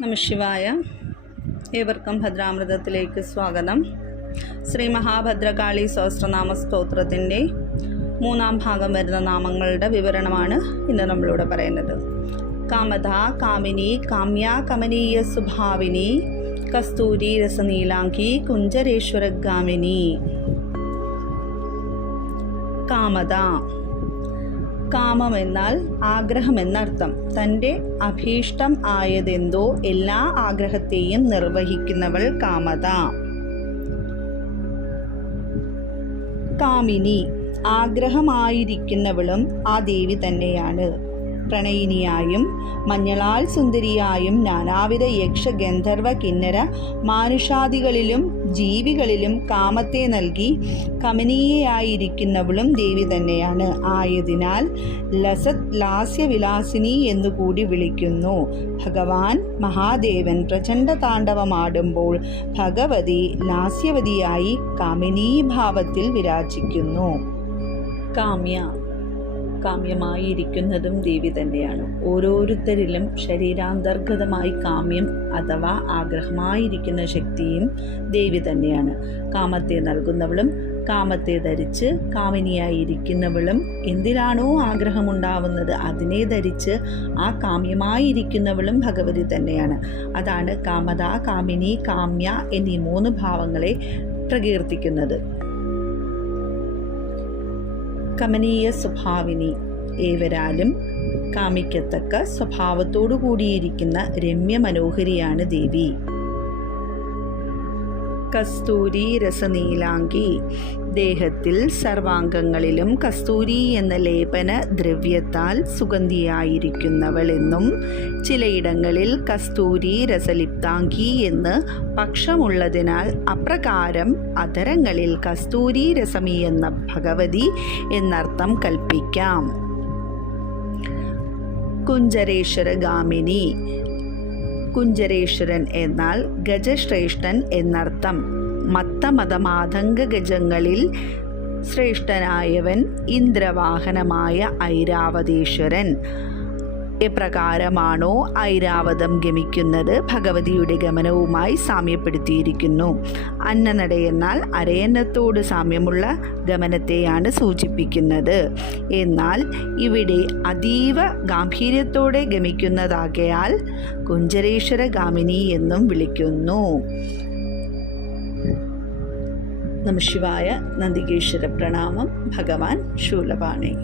നമഃശിവായ. ഏവർക്കും ഭദ്രാമൃതത്തിലേക്ക് സ്വാഗതം. ശ്രീ മഹാഭദ്രകാളി സഹസ്രനാമ സ്തോത്രത്തിൻ്റെ 3-ാം ഭാഗം വരുന്ന നാമങ്ങളുടെ വിവരണമാണ് ഇന്ന് നമ്മളിവിടെ പറയുന്നത്. കാമധ, കാമിനി, കാമ്യ, കമനീയ സ്വഭാവിനി, കസ്തൂരി രസനീലാംഗി, കുഞ്ചരേശ്വരഗാമിനി. കാമത, കാമമെന്നാൽ ആഗ്രഹമെന്നർത്ഥം. തൻ്റെ അഭീഷ്ടം ആയതെന്തോ എല്ലാ ആഗ്രഹത്തെയും നിർവഹിക്കുന്നവൾ കാമത. കാമിനി, ആഗ്രഹമായിരിക്കുന്നവളും ആ ദേവി തന്നെയാണ്. പ്രണയിനിയായും മഞ്ഞളാൽ സുന്ദരിയായും നാനാവിധ യക്ഷ ഗന്ധർവ കിന്നര മാനുഷാദികളിലും ജീവികളിലും കാമത്തെ നൽകി കമനീയയായിരിക്കുന്നവളും ദേവി തന്നെയാണ്. ആയതിനാൽ ലസത് ലാസ്യവിലാസിനി എന്നുകൂടി വിളിക്കുന്നു. ഭഗവാൻ മഹാദേവൻ പ്രചണ്ഡ താണ്ഡവമാടുമ്പോൾ ഭഗവതി ലാസ്യവതിയായി കാമിനീഭാവത്തിൽ വിരാജിക്കുന്നു. കാമ്യ, കാമ്യമായിരിക്കുന്നതും ദേവി തന്നെയാണ്. ഓരോരുത്തരിലും ശരീരാന്തർഗതമായി കാമ്യം അഥവാ ആഗ്രഹമായിരിക്കുന്ന ശക്തിയും ദേവി തന്നെയാണ്. കാമത്തെ നൽകുന്നവളും കാമത്തെ ധരിച്ച് കാമിനിയായിരിക്കുന്നവളും എന്തിനാണോ ആഗ്രഹമുണ്ടാവുന്നത് അതിനെ ധരിച്ച് ആ കാമ്യമായിരിക്കുന്നവളും ഭഗവതി തന്നെയാണ്. അതാണ് കാമത, കാമിനി, കാമ്യ എന്നീ 3 ഭാവങ്ങളെ പ്രകീർത്തിക്കുന്നത്. കമനീയ സ്വഭാവിനി, ഏവരാലും കാമിക്കത്തക്ക സ്വഭാവത്തോടു കൂടിയിരിക്കുന്ന രമ്യ മനോഹരിയാണ് ദേവി. കസ്തൂരി രസനീലാംഗി, ദേഹത്തിൽ സർവാംഗങ്ങളിലും കസ്തൂരി എന്ന ലേപന ദ്രവ്യത്താൽ സുഗന്ധിയായിരിക്കുന്നവളെന്നും ചിലയിടങ്ങളിൽ കസ്തൂരി രസലിപ്താംഗി എന്ന് പക്ഷമുള്ളതിനാൽ അപ്രകാരം അധരങ്ങളിൽ കസ്തൂരി രസമി എന്ന ഭഗവതി എന്നർത്ഥം കൽപ്പിക്കാം. കുഞ്ചരേശ്വരഗാമിനി, കുഞ്ചരേശ്വരൻ എന്നാൽ ഗജശ്രേഷ്ഠൻ എന്നർത്ഥം. മത്തമതമാതംഗ ഗജങ്ങളിൽ ശ്രേഷ്ഠനായവൻ ഇന്ദ്രവാഹനമായ ഐരാവതേശ്വരൻ. എപ്രകാരമാണോ ഐരാവതം ഗമിക്കുന്നത് ഭഗവതിയുടെ ഗമനവുമായി സാമ്യപ്പെടുത്തിയിരിക്കുന്നു. അന്നനടയെന്നാൽ അരയന്നത്തോട് സാമ്യമുള്ള ഗമനത്തെയാണ് സൂചിപ്പിക്കുന്നത്. എന്നാൽ ഇവിടെ അതീവ ഗാംഭീര്യത്തോടെ ഗമിക്കുന്നതാകയാൽ കുഞ്ചരേശ്വരഗാമിനി എന്നും വിളിക്കുന്നു. നമഃശിവായ. നന്ദികേശ്വര പ്രണാമം. ഭഗവാൻ ശൂലപാണി.